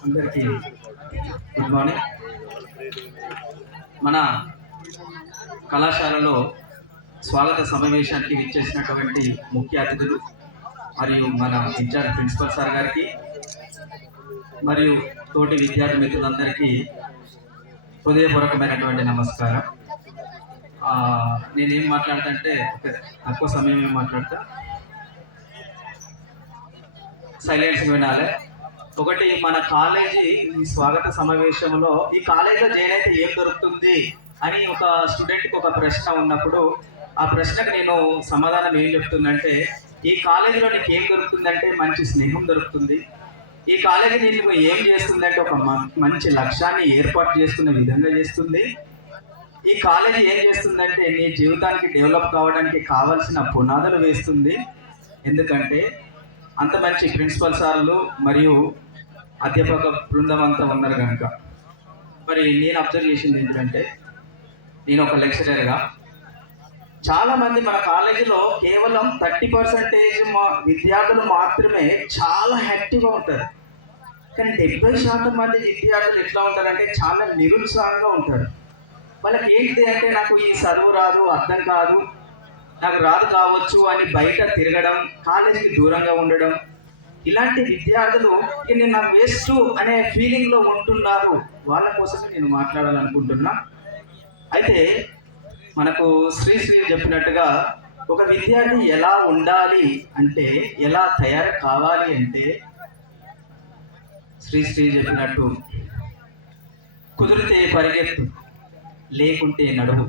అందరికీ good morning. మన కళాశాలలో స్వాగత సమావేశానికి విచ్చేసినటువంటి ముఖ్య అతిథులు మరియు మన ఇన్ఛార్జ్ ప్రిన్సిపల్ సార్ గారికి మరియు తోటి విద్యార్థి మిత్రులందరికీ హృదయపూర్వకమైనటువంటి నమస్కారం. నేనేం మాట్లాడతాంటే తక్కువ సమయం ఏం మాట్లాడతా, సైలెన్స్ వినాలి. ఒకటి, మన కాలేజీ ఈ స్వాగత సమావేశంలో ఈ కాలేజీలో జాయిన్ అయితే ఏం దొరుకుతుంది అని ఒక స్టూడెంట్కి ఒక ప్రశ్న ఉన్నప్పుడు ఆ ప్రశ్నకు నేను సమాధానం ఏం చెప్తుందంటే, ఈ కాలేజీలో నీకు ఏం దొరుకుతుందంటే మంచి స్నేహం దొరుకుతుంది. ఈ కాలేజీ నీకు ఏం చేస్తుందంటే ఒక మంచి లక్ష్యాన్ని ఏర్పాటు చేసుకునే విధంగా చేస్తుంది. ఈ కాలేజీ ఏం చేస్తుందంటే నీ జీవితానికి డెవలప్ కావడానికి కావాల్సిన పునాదులు వేస్తుంది. ఎందుకంటే అంత మంచి ప్రిన్సిపల్ సార్లు మరియు అధ్యాపక బృందం అంతా ఉన్నారు కనుక. మరి నేను అబ్జర్వ్ చేసింది ఏంటంటే, నేను ఒక లెక్చరర్గా చాలామంది మన కాలేజీలో కేవలం 30% విద్యార్థులు మాత్రమే చాలా యాక్టివ్గా ఉంటారు. కానీ 70% మంది విద్యార్థులు ఎట్లా ఉంటారంటే చాలా నిరుత్సాహంగా ఉంటారు. వాళ్ళకి ఏంటి అంటే, నాకు ఈ చదువు రాదు, అర్థం కాదు, నాకు రాదు కావచ్చు అని బయట తిరగడం, కాలేజీకి దూరంగా ఉండడం, ఇలాంటి విద్యార్థులు నేను నాకు వేస్ట్ అనే ఫీలింగ్లో ఉంటున్నారు. వాళ్ళ కోసమే నేను మాట్లాడాలనుకుంటున్నా. అయితే మనకు శ్రీ చెప్పినట్టుగా ఒక విద్యార్థి ఎలా ఉండాలి అంటే, ఎలా తయారు కావాలి అంటే, శ్రీ చెప్పినట్టు కుదిరితే పరిగెత్తు, లేకుంటే నడువు,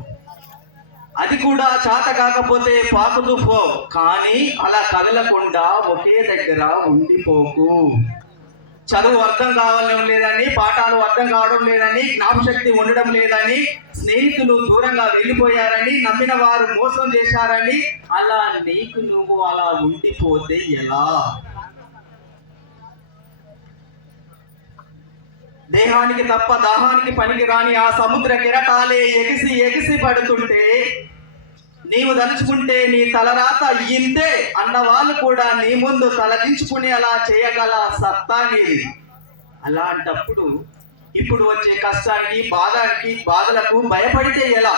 అది కూడా చేత కాకపోతే పాకుతూ పో, కానీ అలా కదలకుండా ఒకే దగ్గర ఉండిపోకు. చదువు అర్థం కావడం లేదని, పాఠాలు అర్థం కావడం లేదని, జ్ఞాపశక్తి ఉండడం లేదని, స్నేహితులు దూరంగా వెళ్ళిపోయారని, నమ్మిన వారు మోసం చేశారని అలా నీకు నువ్వు అలా ఉండిపోతే ఎలా? దేహానికి తప్ప దాహానికి పనికి రాని ఆ సముద్ర కెరటాలే ఎగిసి ఎగిసి పడుతుంటే నీవు తలుచుకుంటే నీ తలరాత ఇంతే అన్న వాళ్ళు కూడా నీ ముందు తలదించుకుని అలా చేయగల సత్తా నీది. అలాంటప్పుడు ఇప్పుడు వచ్చే కష్టానికి బాధలకు భయపడితే ఎలా?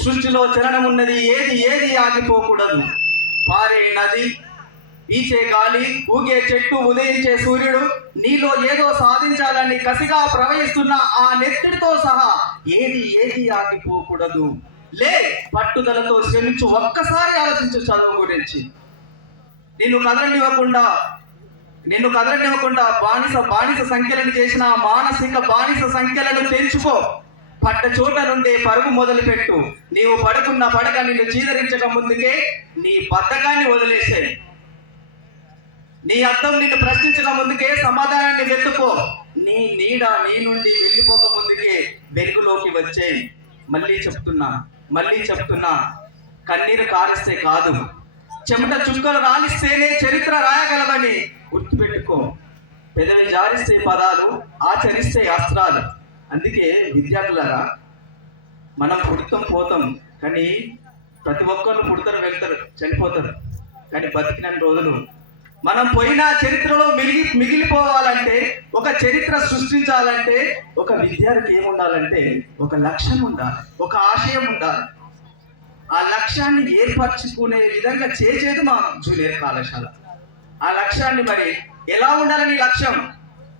సృష్టిలో చలనం ఉన్నది, ఏది ఏది ఆగిపోకూడదు. పారే నది, ఈచే గాలి, ఊగే చెట్టు, ఉదయించే సూర్యుడు, నీలో ఏదో సాధించాలని కసిగా ప్రవహిస్తున్న ఆ నెత్తుడితో సహా ఏది ఏది ఆగిపోకూడదు. లే, పట్టుదలతో శ్రమించు, ఒక్కసారి ఆలోచించు చదువు గురించి. నిన్ను కదలనివ్వకుండా బానిస సంఖ్యలను చేసిన మానసిక బానిస సంఖ్యలను తెంచుకో. పడ్డ చోట నుండే పరుగు మొదలుపెట్టు. నీవు పడుకున్న పడక నిన్ను చీదరించక ముందుకే నీ బద్ధకాన్ని వదిలేసాయి. నీ అర్థం నిన్ను ప్రశ్నించక ముందుకే సమాధానాన్ని వెతుకో. నీ నీడ నీ నుండి వెళ్ళిపోక ముందుకే వెలుగులోకి వచ్చేయి. మళ్ళీ చెప్తున్నా, కన్నీరు కారిస్తే కాదు, చెమట చుక్కలు రాలిస్తేనే చరిత్ర రాయగలవని గుర్తుపెట్టుకో. పెదవి జారిస్తే పదాలు, ఆచరిస్తే అస్త్రాలు. అందుకే విద్యార్థులారా, మనం పుడతాం పోతాం, కానీ ప్రతి ఒక్కరు పుడతారు, వెళ్తారు, చనిపోతారు. కానీ బతికిన రోజులు మనం పోయిన చరిత్రలో మిగిలిపోవాలంటే, ఒక చరిత్ర సృష్టించాలంటే ఒక విద్యార్థి ఏముండాలంటే ఒక లక్ష్యం ఉండాలి, ఒక ఆశయం ఉండాలి. ఆ లక్ష్యాన్ని ఏర్పరచుకునే విధంగా చేసేది మా జూనియర్ కళాశాల. ఆ లక్ష్యాన్ని మరి ఎలా ఉండాలని లక్ష్యం?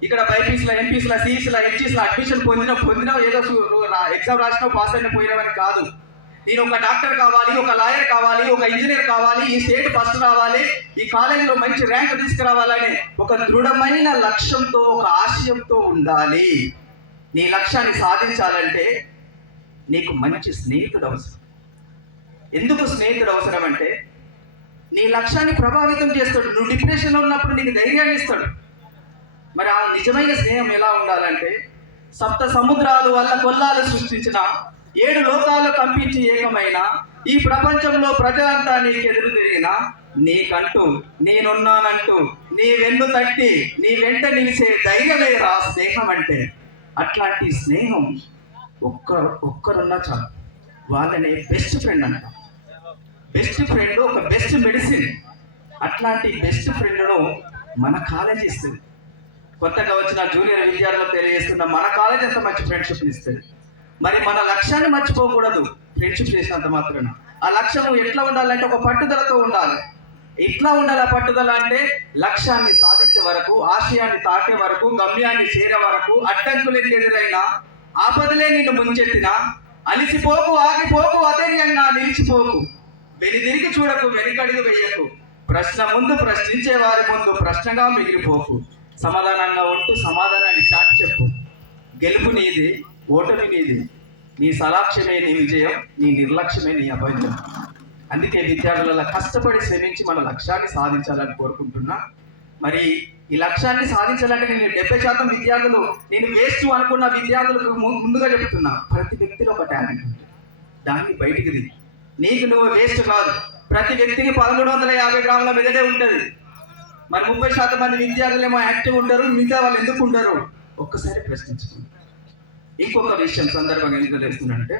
ఇక్కడ బైపీసీలో, ఎంపీసీలో, సిఈసీలో, హెచ్ఈసీలో అడ్మిషన్ పొందిన ఏదో ఎగ్జామ్ రాసినా పాస్ అయిన పోయినవని కాదు. నేను ఒక డాక్టర్ కావాలి, ఒక లాయర్ కావాలి, ఒక ఇంజనీర్ కావాలి, ఈ స్టేట్ ఫస్ట్ రావాలి, ఈ కాలేజీలో మంచి ర్యాంక్ తీసుకురావాలని ఒక దృఢమైన లక్ష్యంతో, ఒక ఆశయంతో ఉండాలి. నీ లక్ష్యాన్ని సాధించాలంటే నీకు మంచి స్నేహితుడు అవసరం. ఎందుకు స్నేహితుడు అవసరం అంటే, నీ లక్ష్యాన్ని ప్రభావితం చేస్తాడు. నువ్వు డిప్రెషన్లో ఉన్నప్పుడు నీకు ధైర్యాన్ని ఇస్తాడు. మరి ఆ నిజమైన స్నేహం ఎలా ఉండాలంటే, సప్త సముద్రాలు వల్ల కొల్లాలు సృష్టించిన, 7 లోకాలు కంపించి ఏకమైన, ఈ ప్రపంచంలో ప్రజలంతా నీకెదురు తిరిగిన, నీకంటూ నేనున్నానంటూ నీ వెన్ను తట్టి నీ వెంట నిలిచే ధైర్యమే రా స్నేహం అంటే. అట్లాంటి స్నేహం ఒక్కరున్నా చాలు, వాళ్ళనే బెస్ట్ ఫ్రెండ్ అంట. బెస్ట్ ఫ్రెండ్ ఒక బెస్ట్ మెడిసిన్. అట్లాంటి బెస్ట్ ఫ్రెండ్ను మన కాలేజీ ఇస్తుంది. కొత్తగా వచ్చిన జూనియర్ విద్యార్థులకు తెలియజేస్తున్న మన కాలేజ్ ఎంత మంచి ఫ్రెండ్షిప్ ఇస్తుంది. మరి మన లక్ష్యాన్ని మర్చిపోకూడదు. ఫ్రెండ్షిప్ చేసినంత మాత్రాన ఆ లక్ష్యం ఎట్లా ఉండాలంటే ఒక పట్టుదలతో ఉండాలి. ఎట్లా ఉండాలి ఆ పట్టుదల అంటే లక్ష్యాన్ని సాధించే వరకు, ఆశయాన్ని తాకే వరకు, గమ్యాన్ని చేరే వరకు అడ్డంకులు ఎదురైనా, ఆపదలే నిన్ను ముంచెత్తినా అలిసిపోకు, ఆగిపోకు, అధైర్యంగా నిలిచిపోకు, వెనుదిరిగి చూడకు, వెనుకడుగు వేయకు, ప్రశ్న ముందు ప్రశ్నించే వారి ముందు ప్రశ్నగా మిగిలిపోకు, సమాధానంగా ఉంటూ సమాధానాన్ని చాటి చెప్పు. గెలుపు నీది, ఓటమి నీది, నీ సలాక్ష్యమే నీ విజయం, నీ నిర్లక్ష్యమే నీ అపజయం. అందుకే విద్యార్థుల కష్టపడి శ్రమించి మన లక్ష్యాన్ని సాధించాలని కోరుకుంటున్నా. మరి ఈ లక్ష్యాన్ని సాధించాలంటే నేను 70% విద్యార్థులు నేను వేస్ట్ అనుకున్న విద్యార్థులకు ముందుగా చెప్తున్నా, ప్రతి వ్యక్తిలో ఒక టాలెంట్ ఉంటుంది, దాన్ని బయటికి దిగి. నీకు నువ్వు వేస్ట్ కాదు. ప్రతి వ్యక్తికి 1350 గ్రాముల మెదడే ఉంటుంది. మరి 30% మంది విద్యార్థులు ఏమో యాక్టివ్ ఉంటారు, మిగతా వాళ్ళు ఎందుకు ఉండరు? ఒక్కసారి ప్రశ్నించుకోండి. ఇంకొక విషయం సందర్భంగా ఎందుకు తెలుస్తుందంటే,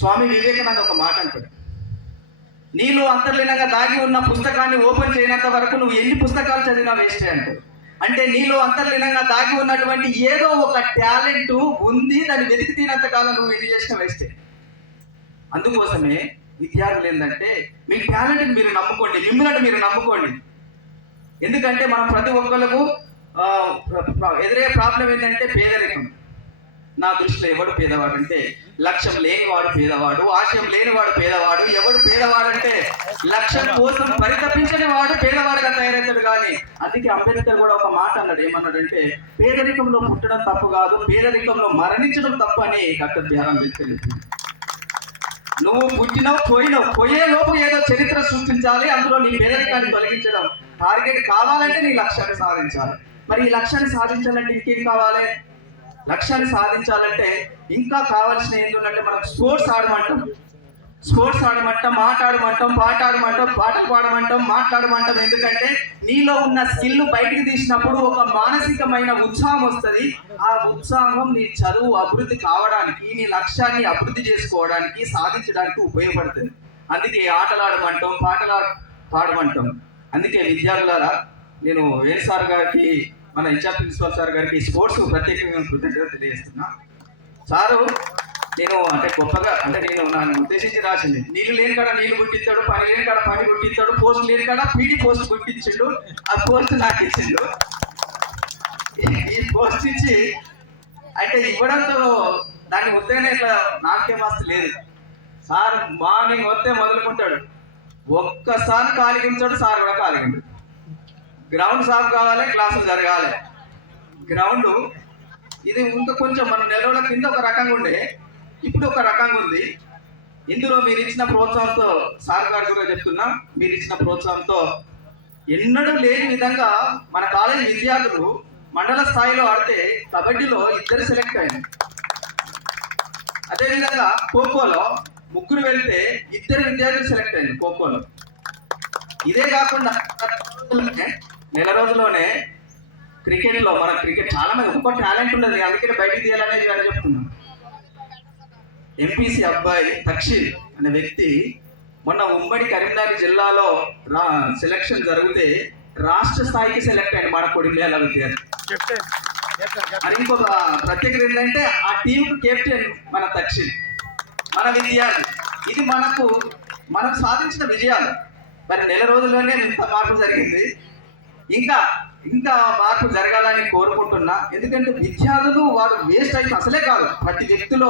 స్వామి వివేకానంద ఒక మాట అంటాడు, నీలో అంతర్లీనంగా దాగి ఉన్న పుస్తకాన్ని ఓపెన్ చేయనంత వరకు నువ్వు ఎన్ని పుస్తకాలు చదివినా వేస్టే అంటాడు. అంటే నీలో అంతర్లీనంగా దాగి ఉన్నటువంటి ఏదో ఒక టాలెంట్ ఉంది, దాన్ని వెతికి తీనంత కాలం నువ్వు ఎన్ని చేసినా వేస్టే. అందుకోసమే విద్యార్థులు ఏంటంటే మీ టాలెంట్ని మీరు నమ్ముకోండి, మిమ్మల్ని మీరు నమ్ముకోండి. ఎందుకంటే మనం ప్రతి ఒక్కరికి ఎదురయ్యే ప్రాబ్లం ఏంటంటే పేదరికం. నా దృష్టిలో ఎవడు పేదవాడు అంటే లక్ష్యం లేనివాడు పేదవాడు, ఆశయం లేనివాడు పేదవాడు. ఎవడు పేదవాడు అంటే లక్ష్యం కోసం పరితపించని వాడు పేదవాడుగా తయారవుతాడు. కానీ అందుకే అంబేద్కర్ కూడా ఒక మాట అన్నాడు, ఏమన్నాడంటే పేదరికంలో పుట్టడం తప్పు కాదు, పేదరికంలో మరణించడం తప్పు అని డాక్టర్ బిఆర్ అంబేద్కర్ చెప్పింది. నువ్వు పుట్టినవు, పోయే లోపు ఏదో చరిత్ర సృష్టించాలి, అందులో నీ పేదరికాన్ని తొలగించడం టార్గెట్ కావాలంటే నీ లక్ష్యాన్ని సాధించాలి. మరి ఈ లక్ష్యాన్ని సాధించాలంటే ఇంకేం కావాలి? లక్ష్యాన్ని సాధించాలంటే ఇంకా కావాల్సిన ఏంటంటే మనకు స్పోర్ట్స్ ఆడమంటాం, మాట్లాడమంటాం, పాటలు పాడమంటాం, మాట్లాడమంటాం. ఎందుకంటే నీలో ఉన్న స్కిల్ బయటికి తీసినప్పుడు ఒక మానసికమైన ఉత్సాహం వస్తుంది. ఆ ఉత్సాహం నీ చదువు అభివృద్ధి కావడానికి, నీ లక్ష్యాన్ని అభివృద్ధి చేసుకోవడానికి, సాధించడానికి ఉపయోగపడుతుంది. అందుకే ఆటలు ఆడమంటాం, పాటలు పాడమంటాం. అందుకే విద్యార్థులారా, నేను వేణు సార్ గారికి, మన ఇన్ఛార్జ్ ప్రిన్సిపల్ సార్ గారికి స్పోర్ట్స్ ప్రత్యేకంగా కృతజ్ఞత తెలియజేస్తున్నా. సారు నేను అంటే గొప్పగా అంటే నేను నన్ను ఉద్దేశించి రాసింది, నీళ్ళు లేని కాడ నీళ్ళు గుట్టిస్తాడు, పని లేని కాడ పని గుట్టిస్తాడు, పోస్ట్ లేని కాడ పీడి పోస్ట్ గుట్టించిండు, ఆ పోస్ట్ నాకు ఇచ్చిండు. ఈ పోస్ట్ ఇచ్చి అంటే ఇవ్వడంతో దాన్ని ఉత్తగానే ఇట్లా నాకేం వస్తు లేదు. సార్ మార్నింగ్ వస్తే మొదలుకుంటాడు, ఒక్కసారి కాలిగించాడు, సార్ కూడా కాలిగిండు. గ్రౌండ్ సాఫ్ కావాలి, క్లాసులు జరగాలి. గ్రౌండ్ ఇది ఇంకా కొంచెం మన నెల రోజుల కింద ఒక రకంగా ఉండే, ఇప్పుడు ఒక రకంగా ఉంది. ఇందులో మీరు ఇచ్చిన ప్రోత్సాహంతో, సార్ గారు కూడా చెప్తున్నా, మీరు ఇచ్చిన ప్రోత్సాహంతో ఎన్నడూ లేని విధంగా మన కాలేజీ విద్యార్థులు మండల స్థాయిలో ఆడితే కబడ్డీలో 2 సెలెక్ట్ అయ్యారు. అదేవిధంగా ఖోఖోలో 3 వెళ్తే 2 విద్యార్థులు సెలెక్ట్ అయ్యారు ఖోఖోలో. ఇదే కాకుండా నెల రోజుల్లోనే క్రికెట్లో, మన క్రికెట్ చాలా మంది ఒక్కో టాలెంట్ ఉండదు, అందుకని బయటికి తీయాలనేది అని చెప్తున్నాను. ఎంపీసీ అబ్బాయి తక్షిల్ అనే వ్యక్తి మొన్న ఉమ్మడి కరీంనగర్ జిల్లాలో సెలక్షన్ జరిగితే రాష్ట్ర స్థాయికి సెలెక్ట్ అయ్యాడు మన కొడిమేల విద్యార్థి. మరి ఇంకొక ప్రత్యేకత ఏంటంటే ఆ టీంకు కెప్టెన్ మన తక్షిల్, మన విద్యార్థి. ఇది మనం సాధించిన విజయాలు. మరి నెల రోజుల్లోనే ఇంత మార్పు జరిగింది. ఇంకా మార్పు జరగాలని కోరుకుంటున్నా. ఎందుకంటే విద్యార్థులు వాడు వేస్ట్ అయితే అసలే కాదు. ప్రతి వ్యక్తిలో,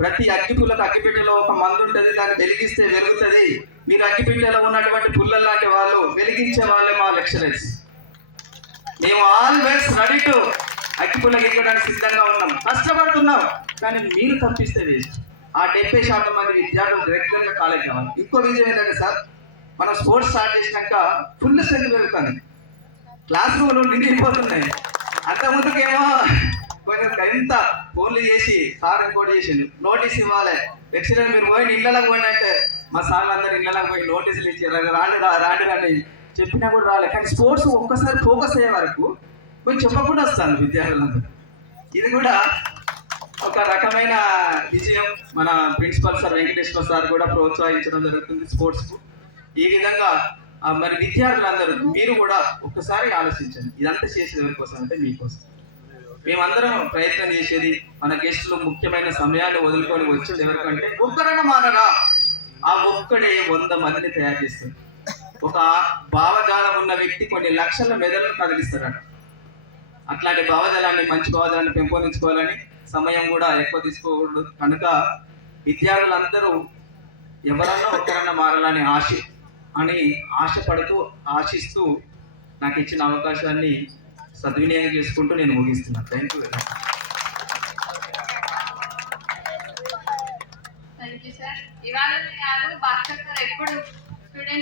ప్రతి అగ్గిపెట్టెలో ఒక మందు ఉంటుంది, దాన్ని వెలిగిస్తే వెలుగుతుంది. మీరు అగ్గిపెట్టెలో ఉన్నటువంటి పుల్లల లాంటి వాళ్ళు, వెలిగించే వాళ్ళే మా లెక్చరర్స్. మేము ఆల్వేస్ రెడీ టు అగ్గిపుల్ల గిగ్గడానికి సిద్ధంగా ఉన్నాం, కష్టపడుతున్నాం. కానీ మీరు తప్పిస్తే వేస్ట్. ఆ 70% మంది విద్యార్థులు రెగ్యులర్గా కాలేజ్ కావాలి. ఇంకో విజయం ఏంటంటే సార్, మనం స్పోర్ట్స్ స్టార్ట్ చేసినాక ఫుల్ స్ట్రెంత్ పెరుగుతుంది, క్లాస్ రూమ్లు నిండిపోతున్నాయి. అంతకుముందుకేమో కొంచెం ఇంత ఫోన్లు చేసి సార్ ఇంకోటి చేసిండు, నోటీస్ ఇవ్వాలి, లెక్చరర్ మీరు పోయి ఇళ్ళకి పోయినట్టే మా సార్లు అందరు ఇళ్ళకి పోయి నోటీసులు ఇచ్చారు, రాండి చెప్పినా కూడా రాలేదు. కానీ స్పోర్ట్స్ ఒక్కసారి ఫోకస్ అయ్యే వరకు కొంచెం చెప్పకుండా వస్తాను విద్యార్థులందరూ. ఇది కూడా ఒక రకమైన విజయం. మన ప్రిన్సిపల్ సార్ వెంకటేశ్వర సార్ కూడా ప్రోత్సహించడం జరుగుతుంది స్పోర్ట్స్కు. ఈ విధంగా మరి విద్యార్థులందరూ మీరు కూడా ఒక్కసారి ఆలోచించండి, ఇదంతా చేసేది ఎవరి కోసం అంటే మీకోసం. మేమందరం ప్రయత్నం చేసేది మన గెస్టులు ముఖ్యమైన సమయాన్ని వదులుకొని వచ్చేది ఎవరికంటే ఒక్కరైనా మారరా, ఆ ఒక్కడే 100 మందిని తయారు చేస్తుంది. ఒక భావజాలం ఉన్న వ్యక్తి కొన్ని లక్షల మెదడును కదిలిస్తారట. అట్లాంటి భావజాలాన్ని, మంచి భావజాలాన్ని పెంపొందించుకోవాలని సమయం కూడా ఎక్కువ తీసుకోకూడదు కనుక విద్యార్థులందరూ ఎవరన్నా ఒకరన్నా మారాలని ఆశపడుతూ ఆశిస్తూ నాకు ఇచ్చిన అవకాశాన్ని సద్వినియోగం చేసుకుంటూ నేను ముగిస్తున్నాను. Thank you. Thank you sir. ఇవాళ కాదు భాస్కర్ సార్ ఎప్పుడు స్టూడెంట్స్